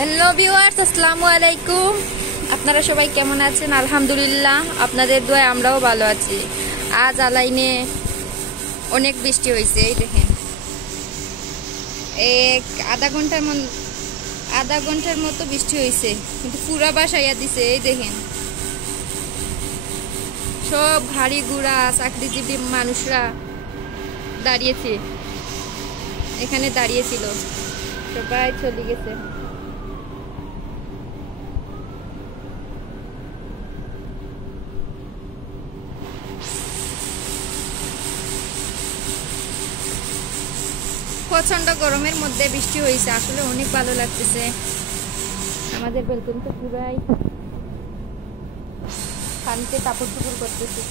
Hello viewers, আসসালামু আলাইকুম। আপনারা সবাই কেমন আছেন? আলহামদুলিল্লাহ, আপনাদের দোয়ায় আমরাও ভালো আছি। আজ আলাইনে অনেক বৃষ্টি হয়েছে। এই দেখেন, এক আধা ঘন্টার মতো বৃষ্টি হয়েছে, কিন্তু পুরা বাসাইয়া দিছে। এই দেখেন, সব গাড়ি ঘোড়া চাকরিজীবী মানুষরা দাঁড়িয়েছে, এখানে দাঁড়িয়েছিল, সবাই চলে গেছে। প্রচন্ড গরমের মধ্যে বৃষ্টি হয়েছে, আসলে অনেক ভালো লাগতেছে। আমাদের বেলকনিতে পুরাই পানিতে কাপড় টুপড় করতেছি।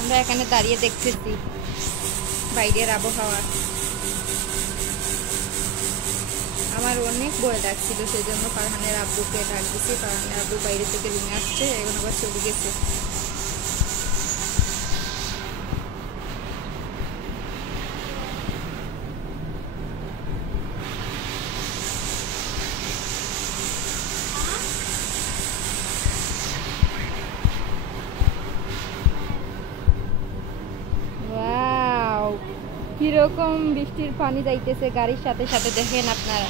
আমরা এখানে দাঁড়িয়ে দেখতেছি বাইরের আবহাওয়া। আমার অনেক ভয় লাগছিল, সেই জন্য ফারহানের আব্বুকে ডাক দিচ্ছি। ফারহানের আব্বু বাইরে থেকে রুমে আসছে, এখন আবার চলে গেছে। কিরকম বৃষ্টির পানি যাইতেছে গাড়ির সাথে সাথে, দেখেন আপনারা।